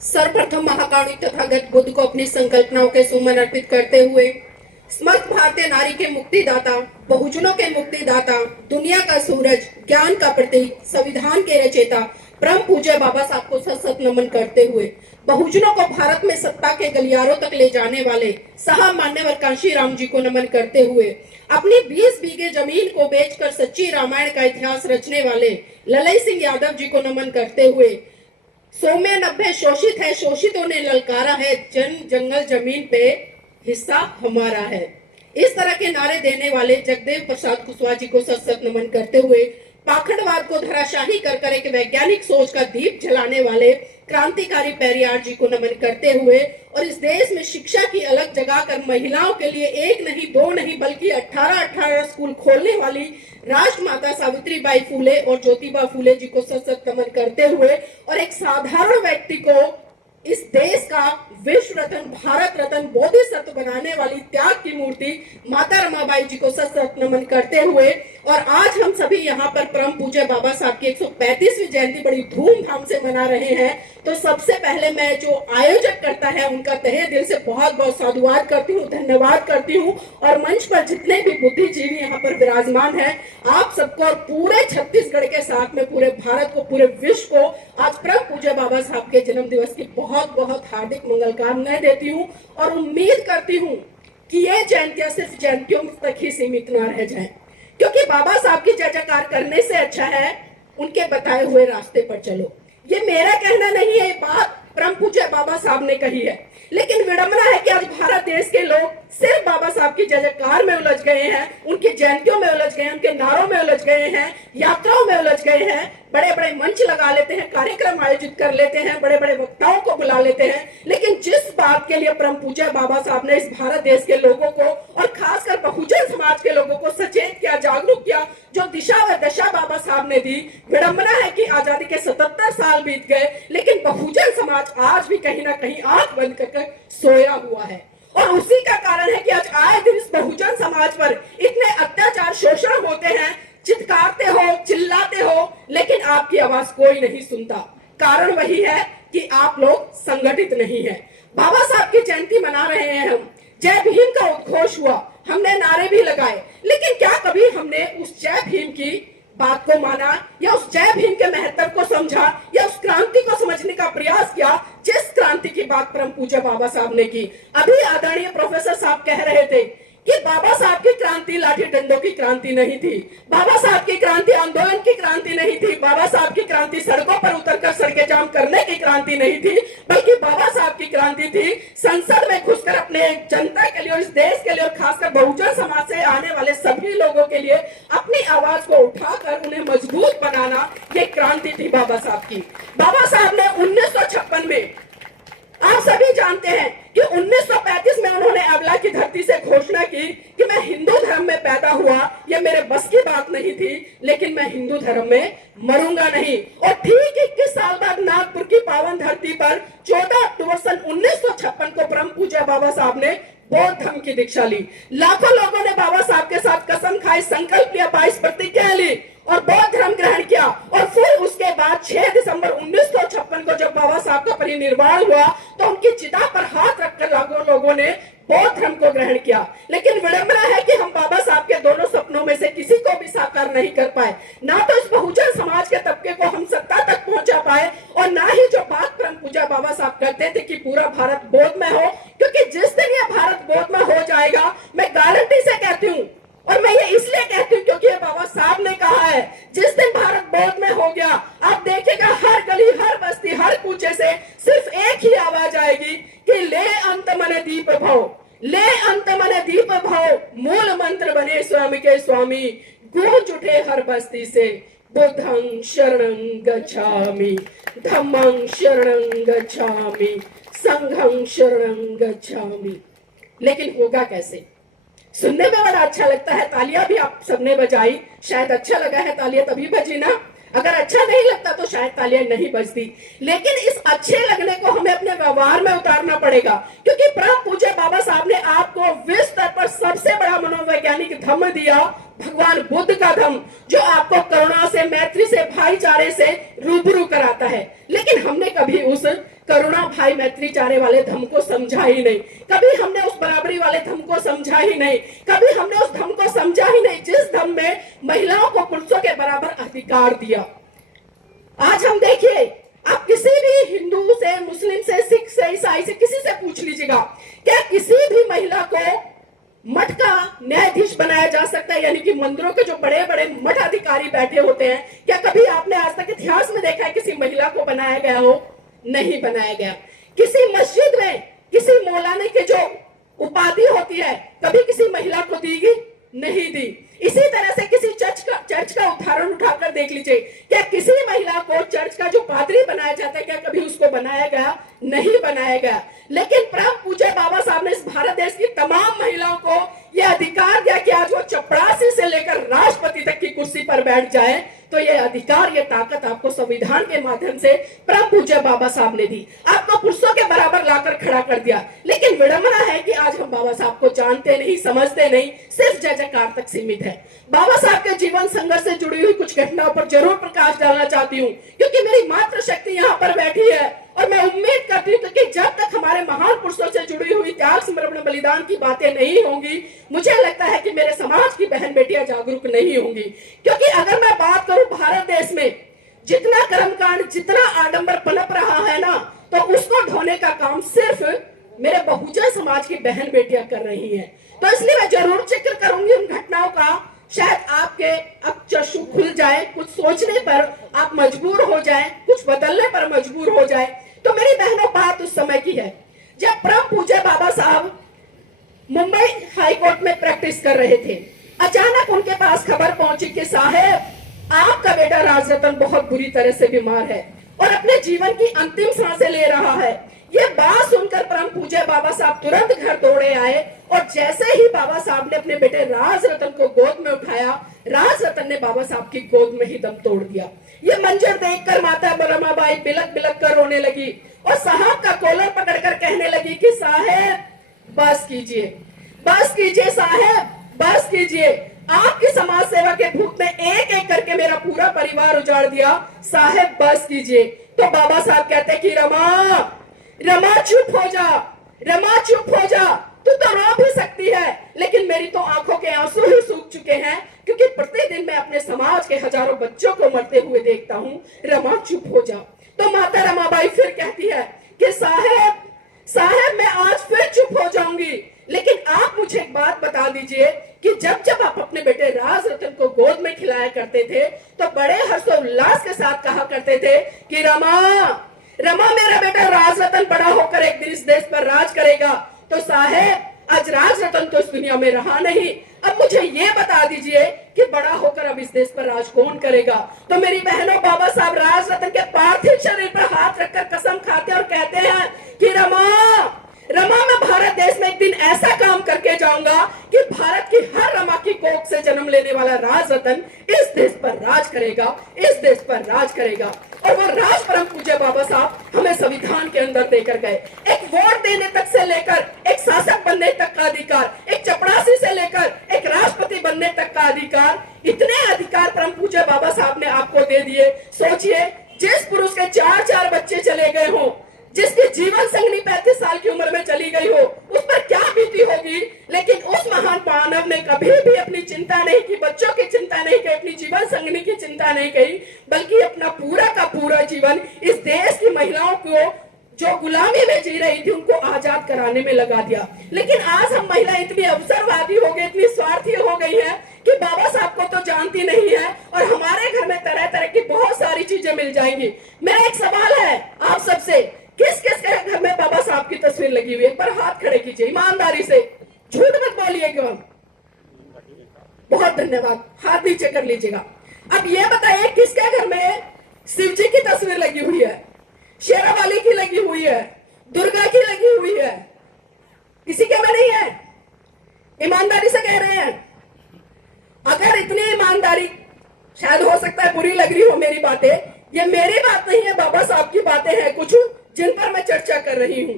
सर्वप्रथम महाकारुणिक तथागत बुद्ध को अपनी संकल्पनाओं के सुमन अर्पित करते हुए समस्त भारतीय नारी के मुक्तिदाता, बहुजनों के मुक्तिदाता, दुनिया का सूरज, ज्ञान का प्रतीक, संविधान के रचयिता परम पूज्य बाबा साहब को सत सत नमन करते हुए बहुजनों को भारत में सत्ता के गलियारों तक ले जाने वाले साहब मान्यवर कांशीराम जी को नमन करते हुए अपनी 20 बीघे जमीन को बेचकर सच्ची रामायण का इतिहास रचने वाले ललई सिंह यादव जी को नमन करते हुए 100 में 90 शोषित है, शोषितों ने ललकारा है, जन जंगल जमीन पे हिस्सा हमारा है, इस तरह के नारे देने वाले जगदेव प्रसाद कुशवाहा जी को सत सत नमन करते हुए पाखंडवाद को धराशाही कर एक वैज्ञानिक सोच का दीप जलाने वाले क्रांतिकारी पेरियार जी को नमन करते हुए और इस देश में शिक्षा की अलग जगह कर महिलाओं के लिए एक नहीं दो नहीं बल्कि 18 स्कूल खोलने वाली राजमाता सावित्रीबाई फूले और ज्योतिबा फूले जी को सत सत नमन करते हुए और एक साधारण व्यक्ति को इस देश का विश्व रत्न, भारत रत्न, बोधिसत्व बनाने वाली त्याग की मूर्ति माता रमाबाई जी को सत सत नमन करते हुए और आज हम सभी यहाँ पर परम पूज्य बाबा साहब की 135वीं जयंती बड़ी धूमधाम से मना रहे हैं। तो सबसे पहले मैं जो आयोजक करता है उनका तहे दिल से बहुत बहुत साधुवाद करती हूँ, धन्यवाद करती हूँ और मंच पर जितने भी बुद्धिजीवी यहाँ पर विराजमान है आप सबको और पूरे छत्तीसगढ़ के साथ में पूरे भारत को, पूरे विश्व को आज परम पूज्य बाबा साहब के जन्म दिवस की बहुत बहुत हार्दिक मंगल कामनाएं देती हूँ और उम्मीद करती हूँ कि ये जयंतियां सिर्फ जयंतियों तक ही सीमित न रह जाए, क्योंकि बाबा साहब की जय जयकार करने से अच्छा है उनके बताए हुए रास्ते पर चलो। ये मेरा कहना नहीं है, ये बात परम पूज्य बाबा साहब ने कही है, लेकिन विडंबना है कि आज भारत देश के लोग सिर्फ बाबा साहब की जय जयकार में उलझ गए हैं, उनकी जयंतियों में उलझ गए हैं, उनके नारों में उलझ गए हैं, यात्राओं में उलझ गए हैं, बड़े बड़े मंच लगा लेते हैं, कार्यक्रम आयोजित कर लेते हैं, बड़े बड़े वक्ताओं को बुला लेते हैं, लेकिन जिस बात के लिए परम पूज्य बाबा साहब ने इस भारत देश के लोगों को और खासकर बहुजन समाज के लोगों को सचेत किया, जागरूक किया, जो दिशा व दशा बाबा साहब ने दी। विडंबना है कि आजादी के 77 साल बीत गए, लेकिन बहुजन समाज आज भी कहीं ना कहीं आंख बंद कर सोया हुआ है और उसी का कारण है कि आज आए दिन इस बहुजन समाज पर इतने अत्याचार, शोषण होते हैं, चित्कारते हो, चिल्लाते हो, लेकिन आपकी आवाज कोई नहीं सुनता। कारण वही है कि आप लोग संगठित नहीं है। बाबा साहब की जयंती मना रहे हैं हम, जय भीम का उद्घोष हुआ, हमने नारे भी लगाए, लेकिन क्या कभी हमने उस जय भीम की बात को माना या उस जय भीम के महत्व को समझा या उस क्रांति को समझने का प्रयास किया जिस क्रांति की बात परम पूज्य बाबा साहब ने की। अभी आदरणीय प्रोफेसर साहब कह रहे थे कि बाबा साहब की क्रांति लाठी डंडों की क्रांति नहीं थी, बाबा साहब की क्रांति आंदोलन की क्रांति नहीं थी, बाबा साहब की क्रांति सड़कों पर उतरकर सड़कें जाम करने की क्रांति नहीं थी, बल्कि बाबा साहब की क्रांति थी संसद में घुसकर अपने जनता के लिए और इस देश के लिए और खासकर बहुजन समाज से आने वाले सभी लोगों के लिए अपनी आवाज को उठाकर उन्हें मजबूत बनाना, ये क्रांति थी बाबा साहब की। बाबा साहब ने 1956 में, आप सभी जानते हैं कि 1935 में उन्होंने अबला की धरती से घोषणा की कि मैं हिंदू धर्म में पैदा हुआ, यह मेरे बस की बात नहीं थी, लेकिन मैं हिंदू धर्म में मरूंगा नहीं। और ठीक 21 साल बाद नागपुर की पावन धरती पर 14 अक्टूबर सन 1956 को परम पूज्य बाबा साहब ने बौद्ध धर्म की दीक्षा ली। लाखों लोगों ने बाबा साहब के साथ कसम खाई, संकल्प लिया, 22 प्रतिज्ञा ली और बौद्ध धर्म ग्रहण किया। और फिर उसके बाद 6 दिसंबर 1956 को जब बाबा साहब का परिनिर्वाण हुआ तो उनकी चिता पर हाथ रखकर लोगों ने बौद्ध धर्म को ग्रहण किया। लेकिन विडंबना है कि हम बाबा साहब के दोनों सपनों में से किसी को भी साकार नहीं कर पाए, ना तो इस बहुजन समाज के तबके को हम सत्ता तक पहुंचा पाए और ना ही जो बात परम पूज्य बाबा साहब करते थे कि पूरा भारत बौद्धमय हो, क्योंकि जिस दिन यह भारत बौद्धमय हो जाएगा, मैं गारंटी से कहती हूँ और मैं ये इसलिए कहती हूँ क्योंकि ये बाबा साहब ने कहा है, जिस दिन भारत बौद्ध में हो गया आप देखिएगा हर गली, हर बस्ती, हर कूचे से सिर्फ एक ही आवाज आएगी कि ले अंत मन दीप भव, ले अंत मन दीप भव, मूल मंत्र बने स्वयं के स्वामी, गूंज उठे हर बस्ती से बुद्धं शरणं गच्छामि, धम्मं शरणं गच्छामि, संघं शरणं गच्छामि। लेकिन होगा कैसे? सुनने में बड़ा अच्छा लगता है, तालियां भी आप सबने बजाई, शायद अच्छा लगा है तालियां तभी बजी ना, अगर अच्छा नहीं लगता तो शायद तालियां नहीं बजती। लेकिन इस अच्छे लगने को हमें अपने व्यवहार में उतारना पड़ेगा, क्योंकि परम पूज्य बाबा साहब ने आपको विश्व स्तर पर सबसे बड़ा मनोवैज्ञानिक धम्म दिया, भगवान बुद्ध का धम्म, जो आपको करुणा से, मैत्री से, भाईचारे से रूबरू कराता है। लेकिन हमने कभी उस करुणा भाई मैत्री चारे वाले धर्म को समझा ही नहीं, कभी हमने उस बराबरी वाले धर्म को समझा ही नहीं, कभी हमने उस धर्म को समझा ही नहीं जिस धर्म में महिलाओं को पुरुषों के बराबर अधिकार दिया। आज हम देखिए, आप किसी भी हिंदू से, मुस्लिम से, सिख से, ईसाई से, किसी से पूछ लीजिएगा, क्या किसी भी महिला को मठ का न्यायाधीश बनाया जा सकता है? यानी कि मंदिरों के जो बड़े बड़े मठ अधिकारी बैठे होते हैं, क्या कभी आपने आज तक इतिहास में देखा है किसी महिला को बनाया गया हो? नहीं बनाया गया। किसी मस्जिद में किसी मौलाना की जो उपाधि होती है, कभी किसी महिला को दी गई? नहीं दी। इसी तरह से किसी चर्च का उदाहरण उठाकर देख लीजिए, क्या किसी महिला को चर्च का जो पादरी बनाया जाता है, क्या कभी उसको बनाया गया? नहीं बनाया गया। लेकिन परम पूज्य बाबा साहब ने इस भारत देश की तमाम महिलाओं को यह अधिकार दिया कि आज वो चपरासी से लेकर राष्ट्रपति तक की कुर्सी पर बैठ जाए। तो ये अधिकार, ये ताकत आपको संविधान के माध्यम से परम पूज्य बाबा साहब ने दी, आपको पुरुषों के बराबर लाकर खड़ा कर दिया। लेकिन विडंबना है कि आज हम बाबा साहब को जानते नहीं, समझते नहीं, सिर्फ जय जयकार तक सीमित है। बाबा साहब के जीवन संघर्ष से जुड़ी हुई कुछ घटनाओं पर जरूर प्रकाश डालना चाहती हूँ, क्योंकि मेरी मातृशक्ति यहाँ पर बैठी है और मैं उम्मीद करती हूँ कि जब तक हमारे महान पुरुषों से जुड़ी हुई त्याग, समर्पण, बलिदान की बातें नहीं होंगी, मुझे लगता है कि मेरे समाज की बहन बेटियां जागरूक नहीं होंगी। क्योंकि अगर मैं बात करूं भारत देश में जितना कर्मकांड, जितना आडंबर पनप रहा है ना, तो उसको ढोने का काम सिर्फ मेरे बहुजन समाज की बहन बेटियां कर रही हैं। तो इसलिए मैं जरूर जिक्र करूंगी उन घटनाओं का, शायद आपके अब चक्षु खुल जाए, कुछ सोचने पर आप मजबूर हो जाए, कुछ बदलने पर मजबूर हो जाए। तो मेरी बहनों, बात उस समय की है जब परम पूज्य बाबा साहब मुंबई हाईकोर्ट में प्रैक्टिस कर रहे थे। अचानक उनके पास खबर पहुंची कि साहब, आपका बेटा राजरतन बहुत बुरी तरह से बीमार है और अपने जीवन की अंतिम सांसें ले रहा है। ये बात सुनकर परम पूज्य बाबा साहब तुरंत घर दौड़े आए और जैसे ही बाबा साहब ने अपने बेटे राजरतन को गोद में उठाया, राजरतन ने बाबा साहब की गोद में ही दम तोड़ दिया। ये मंजर देखकर माता रमाबाई बिलक बिलक कर रोने लगी और साहब का कॉलर पकड़कर कहने लगी कि साहब बस कीजिए, बस कीजिए साहब, बस कीजिए। आपकी समाज सेवा के भूख में एक एक करके मेरा पूरा परिवार उजाड़ दिया, साहब बस कीजिए। तो बाबा साहब कहते कि रमा, रमा चुप हो जा, रमा चुप हो जा, तू तो रो भी सकती है, लेकिन मेरी तो आंखों के आंसू ही सूख चुके हैं, क्योंकि प्रतिदिन मैं अपने समाज के हजारों बच्चों को मरते हुए देखता हूँ। रमा चुप हो जा। तो माता रमाबाई फिर कहती है कि साहब, साहब मैं आज फिर चुप हो जाऊंगी, लेकिन आप मुझे एक बात बता दीजिए कि जब जब आप अपने बेटे राजरतन को गोद में खिलाया करते थे, तो बड़े हर्षोल्लास के साथ कहा करते थे कि रमा, रमा मेरा बेटा राजरतन बड़ा होकर एक दिन इस देश पर राज करेगा। तो साहब, आज राजरतन तो इस दुनिया में रहा नहीं, अब मुझे ये बता दीजिए कि बड़ा होकर अब इस देश पर राज कौन करेगा। तो मेरी बहनों, बाबा साहब राजरतन के पार्थिव शरीर पर हाथ रखकर कसम खाते और कहते हैं कि रमा, रमा मैं भारत देश में एक दिन ऐसा काम करके जाऊंगा कि भारत की हर रमा की कोख से जन्म लेने वाला राजरतन इस देश पर राज करेगा, इस देश पर राज करेगा। और वो राज परम पूज्य बाबा साहब हमें संविधान के अंदर देकर गए। एक वोट देने तक से लेकर एक शासक बनने तक का अधिकार, एक चपरासी से लेकर एक राष्ट्रपति बनने तक का अधिकार, इतने अधिकार परम पूज्य बाबा साहब ने आपको दे दिए। सोचिए, जिस पुरुष के 4-4 बच्चे चले गए हों, जिसकी जीवन संगनी 35 साल की उम्र में चली गई हो, उस पर क्या बीती होगी। लेकिन उस महान मानव ने कभी भी अपनी चिंता नहीं की, बच्चों की चिंता नहीं की, अपनी जीवन संगनी की चिंता नहीं की, बल्कि अपना पूरा का पूरा जीवन इस देश की महिलाओं को जो गुलामी में जी रही थी उनको आजाद कराने में लगा दिया। लेकिन आज हम महिला इतनी अवसरवादी हो गई, इतनी स्वार्थी हो गई है कि बाबा साहब को तो जानती नहीं है और हमारे घर में तरह तरह की बहुत सारी चीजें मिल जाएंगी। मेरा एक सवाल है आप सबसे, किस किस के घर में बाबा साहब की तस्वीर लगी हुई है? पर हाथ खड़े कीजिए ईमानदारी से, झूठ मत बोलिएगा। बहुत धन्यवाद, हाथ नीचे कर लीजिएगा। अब ये बताइए किसके घर में शिव जी की तस्वीर लगी हुई है, शेरावाली की लगी हुई है, दुर्गा की लगी हुई है? किसी के में नहीं है? ईमानदारी से कह रहे हैं। अगर इतनी ईमानदारी, शायद हो सकता है बुरी लग रही हो मेरी बातें, ये मेरी बात नहीं है, बाबा साहब की बातें हैं कुछ जिन पर मैं चर्चा कर रही हूँ,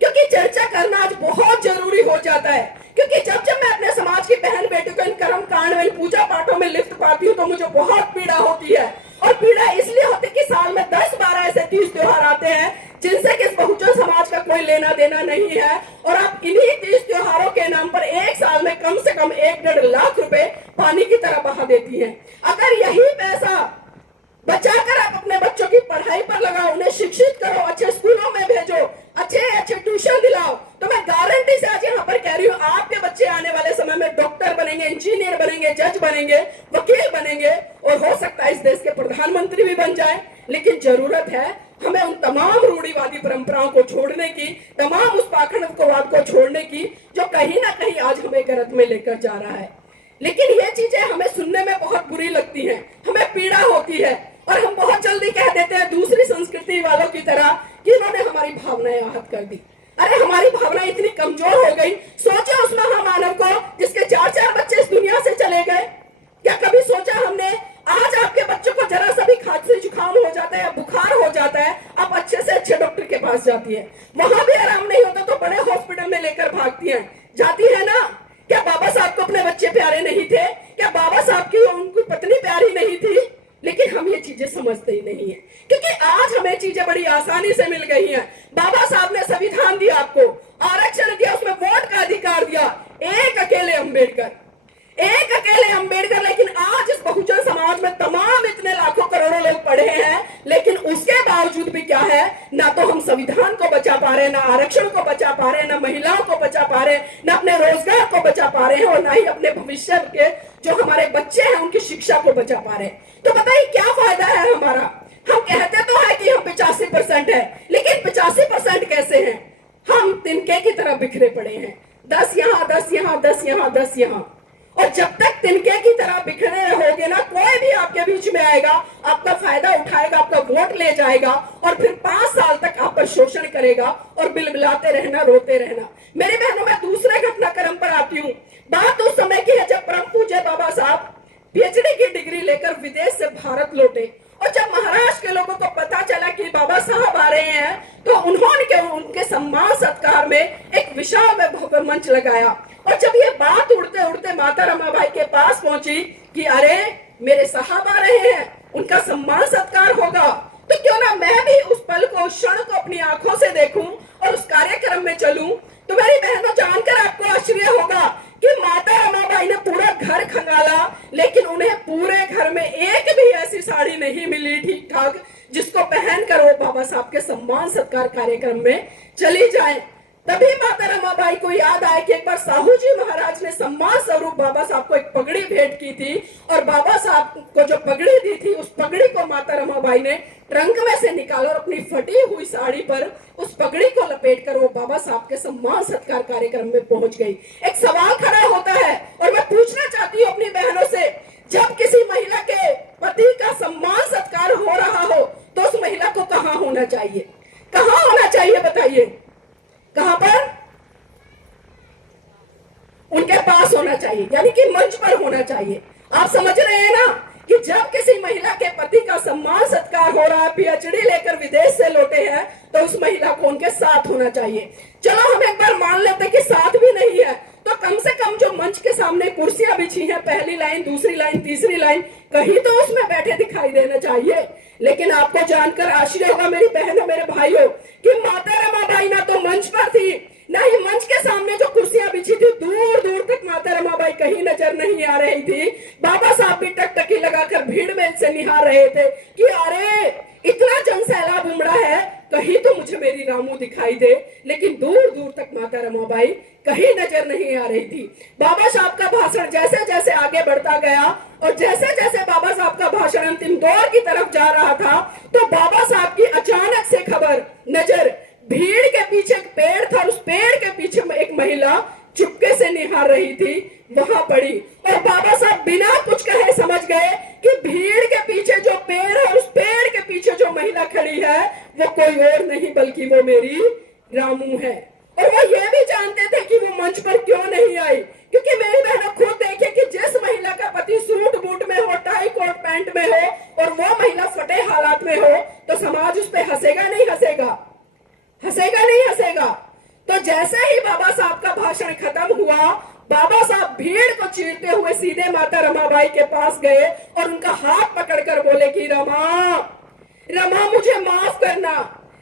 क्योंकि चर्चा करना आज बहुत जरूरी हो जाता है। क्योंकि जब जब मैं अपने समाज की बहन बेटियों को इन कर्म कांड में, पूजा पाठों में लिप्त पाती हूँ, तो मुझे बहुत पीड़ा होती है। और पीड़ा इसलिए होती कि साल में 10-12 ऐसे 30 त्योहार आते हैं जिनसे किस बहुजन समाज का कोई लेना देना नहीं है, और आप इन्हीं 30 त्योहारों के नाम पर एक साल में कम से कम 1-1.5 लाख रुपए पानी की तरह बहा देती हैं। अगर यही पैसा बचाकर आप अपने बच्चों की पढ़ाई पर लगाओ, उन्हें शिक्षित करो, अच्छे स्कूलों में भेजो, अच्छे ट्यूशन दिलाओ, तो मैं गारंटी से आज यहाँ पर कह रही हूँ आपके बच्चे आने वाले समय में डॉक्टर बनेंगे, इंजीनियर बनेंगे, जज बनेंगे, वकील बनेंगे, और हो सकता है इस देश के प्रधानमंत्री भी बन जाए। लेकिन जरूरत है हमें उन तमाम रूढ़िवादी परंपराओं को छोड़ने की, तमाम उस पाखंडवाद को छोड़ने की जो कहीं ना कहीं आज हमें गलत में लेकर जा रहा है। लेकिन ये चीजें हमें सुनने में बहुत बुरी लगती हैं, हमें पीड़ा होती है, और हम बहुत जल्दी कह देते हैं दूसरी संस्कृति वालों की तरह कि इन्होंने हमारी भावनाएं आहत कर दी। अरे हमारी भावनाएं इतनी कमजोर हो गई, सोचो उस महामानव को जिसके 4-4 बच्चे इस दुनिया से चले गए। क्या कभी सोचा हमने? आज आपके बच्चों को जरा सा भी खांसी जुकाम हो जाता है या बुखार हो जाता है, आप अच्छे से अच्छे डॉक्टर के पास जाती है, वहां भी आराम नहीं होता तो बड़े हॉस्पिटल में लेकर भागती है, जाती है ना। क्या बाबा साहब को अपने बच्चे प्यारे नहीं थे? क्या बाबा साहब की उनकी पत्नी प्यारी नहीं थी? लेकिन हम ये चीजें समझते ही नहीं है, क्योंकि आज हमें चीजें बड़ी आसानी से मिल गई हैं। बाबा साहब ने संविधान दिया, आपको आरक्षण दिया, उसमें वोट का अधिकार दिया, एक अकेले अंबेडकर। लेकिन आज इस बहुजन समाज में तमाम इतने लाखों करोड़ों लोग पढ़े हैं, लेकिन उसके बावजूद भी क्या है, ना तो हम संविधान को बचा पा रहे, ना आरक्षण को बचा पा रहे, ना महिलाओं को बचा पा रहे, ना अपने रोजगार को बचा पा रहे हैं, और ना ही अपने भविष्य के जो हमारे बच्चे हैं उनकी शिक्षा को बचा पा रहे। तो बताइए क्या फायदा है हमारा? हम कहते तो है कि हम 85% है, लेकिन 85% कैसे हैं? हम तिनके की तरह बिखरे पड़े हैं, 10 यहाँ 10 यहाँ 10 यहाँ 10 यहाँ। और जब तक तिनके की तरह बिखरे रहोगे ना, कोई भी आपके बीच में आएगा, आपका फायदा उठाएगा, आपका वोट ले जाएगा, और फिर 5 साल तक आप पर शोषण करेगा, और बिलबिलाते रहना, रोते रहना। मेरी बहनों, मैं दूसरे घटनाक्रम पर आती हूँ। बात उस समय की है जब परम पूज्य बाबा साहब पीएचडी की डिग्री लेकर विदेश से भारत लौटे, और जब महाराष्ट्र के लोगों को पता चला कि बाबा साहब आ रहे हैं, तो उन्होंने उनके सम्मान सत्कार में एक विशाल भव्य मंच लगाया। और जब ये बात उड़ते उड़ते माता रमाबाई के पास पहुंची कि अरे मेरे साहब आ रहे हैं, उनका सम्मान सत्कार होगा, तो क्यों ना मैं भी उस पल को, उस क्षण को अपनी आंखों से देखूं और उस कार्यक्रम में चलूं। तो मेरी बहनों, जानकर आपको आश्चर्य होगा कि माता रमाबाई ने पूरा घर खंगाला, लेकिन उन्हें पूरे घर में एक भी ऐसी साड़ी नहीं मिली ठीक ठाक जिसको पहनकर वो बाबा साहब के सम्मान सत्कार कार्यक्रम में चली जाए। तभी माता रमाबाई को याद आया कि एक बार साहू जी महाराज ने सम्मान स्वरूप बाबा साहब को एक पगड़ी भेंट की थी, और बाबा साहब को जो पगड़ी दी थी, उस पगड़ी को माता रमाबाई ने ट्रंक में से निकाला और अपनी फटी हुई साड़ी पर उस पगड़ी को लपेटकर वो बाबा साहब के सम्मान सत्कार कार्यक्रम में पहुंच गई। एक सवाल खड़ा होता है, और मैं पूछना चाहती हूँ अपनी बहनों से, जब किसी महिला के पति का सम्मान सत्कार हो रहा हो, तो उस महिला को कहाँ होना चाहिए? कहाँ होना चाहिए बताइए? कहां पर? उनके पास होना चाहिए, यानी कि मंच पर होना चाहिए। आप समझ रहे हैं ना कि जब किसी महिला के पति का सम्मान सत्कार हो रहा है, पीएचडी लेकर विदेश से लौटे हैं, तो उस महिला को उनके साथ होना चाहिए। चलो हम एक बार मान लेते कि साथ भी नहीं है, तो कम से कम जो मंच के सामने कुर्सियां बिछी हैं, पहली लाइन, दूसरी लाइन, तीसरी लाइन, कहीं तो उसमें बैठे दिखाई देना चाहिए। लेकिन आपको जानकर आश्चर्य होगा मेरी बहनों, मेरे भाइयों, कि माता रमाबाई ना तो मंच पर थी, ना ही मंच के सामने जो कुर्सियां बिछी थी, दूर दूर तक माता रमाबाई कहीं नजर नहीं आ रही थी। बाबा साहब भी टकटकी लगाकर भीड़ में से निहार रहे थे कि अरे इतना जनसैलाब उमड़ा है, कहीं तो मुझे मेरी रामू दिखाई दे। लेकिन दूर दूर तक माता रमाबाई कहीं नजर नहीं आ रही थी। बाबा साहब का भाषण जैसे जैसे आगे बढ़ता गया, और जैसे जैसे बाबा साहब का भाषण अंतिम दौर की तरफ जा रहा था, तो बाबा साहब की अचानक से खबर, नजर भीड़ के पीछे एक पेड़ था, उस पेड़ के पीछे एक महिला चुपके से निहार रही थी, वहां पड़ी। और बाबा साहब बिना कुछ कहे समझ गए कि भीड़ के पीछे जो पेड़ है, उस पेड़ के पीछे जो महिला खड़ी है, वो कोई और नहीं बल्कि वो मेरी रामू है। और वो ये भी जानते थे कि वो मंच पर क्यों नहीं आई, क्योंकि मेरी बहनों खुद देखिए कि जिस महिला का पति सूट बूट में हो, टाई कोट पैंट में हो, और वो महिला फटे हालात में हो, तो समाज उस पर हंसेगा नहीं हंसेगा? हंसेगा नहीं हंसेगा? तो जैसे ही बाबा साहब का भाषण खत्म हुआ, बाबा साहब भीड़ को चीरते हुए सीधे माता रमाबाई के पास गए और उनका हाथ पकड़कर बोले कि रमा, रमा मुझे माफ करना,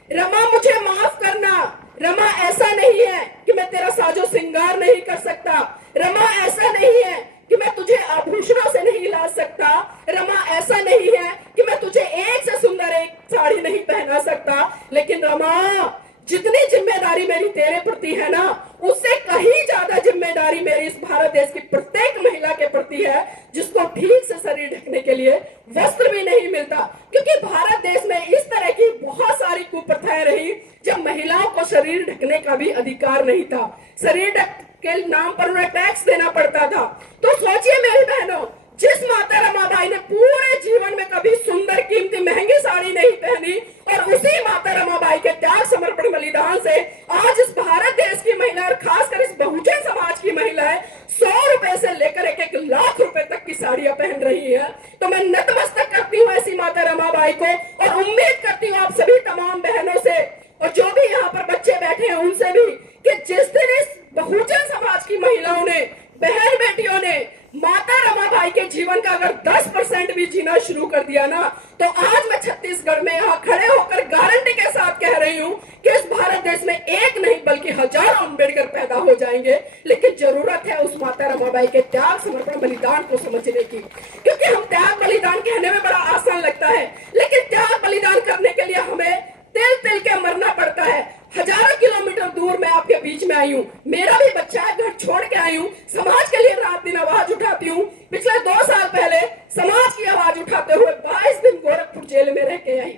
रमा मुझे माफ करना। रमा ऐसा नहीं है कि मैं तेरा साजो सिंगार नहीं कर सकता, रमा ऐसा नहीं है कि मैं तुझे आभूषणों से नहीं ला सकता, रमा ऐसा नहीं है कि मैं तुझे एक से सुंदर एक साड़ी नहीं पहना सकता, लेकिन रमा जितनी जिम्मेदारी मेरी तेरे प्रति है ना, उससे कहीं ज्यादा जिम्मेदारी मेरी इस भारत देश की प्रत्येक महिला के प्रति है, जिसको ठीक से शरीर ढकने के लिए वस्त्र भी नहीं मिलता। क्योंकि भारत देश में इस तरह की बहुत सारी कुप्रथाएं रही, जब महिलाओं को शरीर ढकने का भी अधिकार नहीं था, शरीर ढक के नाम पर उन्हें टैक्स देना पड़ता था। तो सोचिए मेरी बहनों, जिस माता रमाबाई ने पूरे जीवन में कभी सुंदर कीमती महंगी साड़ी नहीं पहनी, और उसी माता रमाबाई के त्याग समर्पण बलिदान से आज इस भारत देश की महिला और खासकर इस बहुजन समाज की महिलाएं 100 रुपए से लेकर 1-1 लाख रुपए तक की साड़ियां पहन रही है। तो मैं नतमस्तक करती हूँ ऐसी माता रमाबाई को, और उम्मीद करती हूँ आप सभी तमाम बहनों से और जो भी यहाँ पर बच्चे बैठे हैं उनसे भी, कि जिस दिन इस बहुजन समाज की महिलाओं ने, बहन बेटियों ने माता रमाबाई के जीवन का अगर 10% भी जीना शुरू कर दिया ना, तो आज मैं छत्तीसगढ़ में यहाँ खड़े होकर गारंटी के साथ कह रही हूँ कि इस भारत देश में एक नहीं बल्कि हजारों अम्बेडकर पैदा हो जाएंगे। लेकिन जरूरत है उस माता रमाबाई के त्याग समर्पण बलिदान को समझने की, क्योंकि हम त्याग बलिदान कहने में बड़ा आसान लगता है, लेकिन त्याग बलिदान करने के लिए हमें तिल तिल के मरना पड़ता है। हजारों किलोमीटर दूर मैं आपके बीच में आई हूँ, मेरा भी बच्चा है, घर छोड़ के आई हूँ, समाज के लिए रात दिन आवाज उठाती हूँ। पिछले 2 साल पहले समाज की आवाज उठाते हुए 22 दिन गोरखपुर जेल में रह के आई।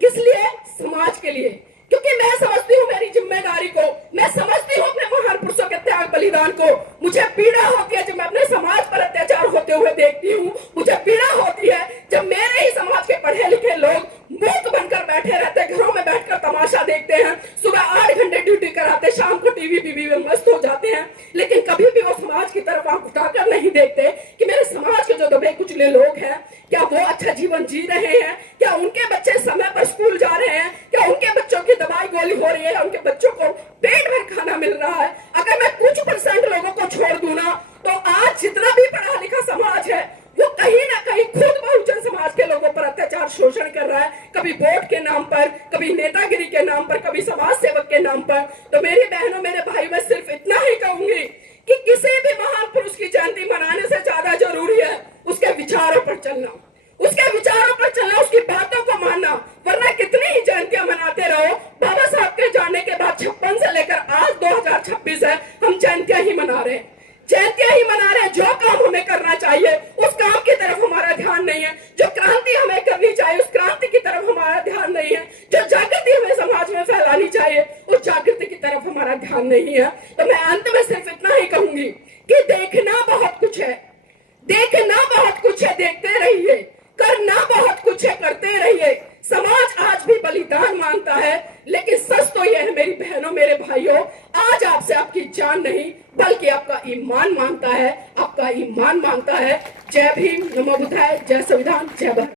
किस लिए? समाज के लिए, क्योंकि मैं समझती हूँ मेरी जिम्मेदारी को, मैं समझती हूँ अपने महान पुरुषों के त्याग बलिदान को। मुझे पीड़ा होती है जब मैं अपने समाज पर अत्याचार होते हुए देखती हूँ, मुझे पीड़ा होती है जब मेरे ही समाज के पढ़े लिखे लोग मूक बनकर बैठे रहते हैं, घरों में बैठकर तमाशा देखते हैं, सुबह 8 घंटे ड्यूटी कराते, शाम को टीवी बीवी में मस्त हो जाते हैं, लेकिन कभी भी वो समाज की तरफ आंख उठाकर नहीं देखते कि मेरे समाज के जो दबे कुचले लोग हैं, क्या वो अच्छा जीवन जी रहे हैं, क्या उनके बच्चे समय पर स्कूल जा रहे हैं, क्या उनके बच्चों की दवाई गोली हो रही है, उनके बच्चों को पेट भर खाना मिल रहा है। अगर मैं कुछ % लोगों को छोड़ दूं ना, तो आज जितना भी पढ़ा लिखा समाज है वो कहीं ना कहीं खुद बहुजन समाज के लोगों पर अत्याचार शोषण कर रहा है, कभी वोट के नाम पर, कभी नेतागिरी के नाम पर, कभी समाज सेवक के नाम पर। तो मेरी बहनों, मेरे भाई, मैं सिर्फ इतना ही कहूंगी कि किसी भी महान पुरुष की जयंती मनाने से ज्यादा जरूरी है उसके विचारों पर चलना, उसके विचारों पर चलना, उसकी बातों को मानना। वरना कितनी ही जयंतियां मनाते रहो, बाबा साहब के जाने के बाद 56 से लेकर आज 2026 है, हम जयंतियां ही मना रहे हैं, जयंतियां ही मना रहे हैं। जो काम हमें करना चाहिए उस काम की तरफ हमारा ध्यान नहीं है, जो क्रांति हमें करनी चाहिए उस क्रांति की तरफ हमारा ध्यान नहीं है, जो जागृति हमें समाज में फैलानी चाहिए उस जागृति की तरफ हमारा ध्यान नहीं है। तो मैं अंत में सिर्फ इतना ही कहूंगी कि देखना बहुत कुछ है, देखना बहुत कुछ है, देखते रहिए, करना बहुत कुछ है, करते रहिए। समाज आज भी बलिदान मांगता है, लेकिन सच तो यह है मेरी बहनों, मेरे भाइयों, आज आपसे आपकी जान नहीं बल्कि आपका ईमान मांगता है, आपका ईमान मांगता है। जय भीम, नमो बुद्धाय, जय संविधान, जय भारत।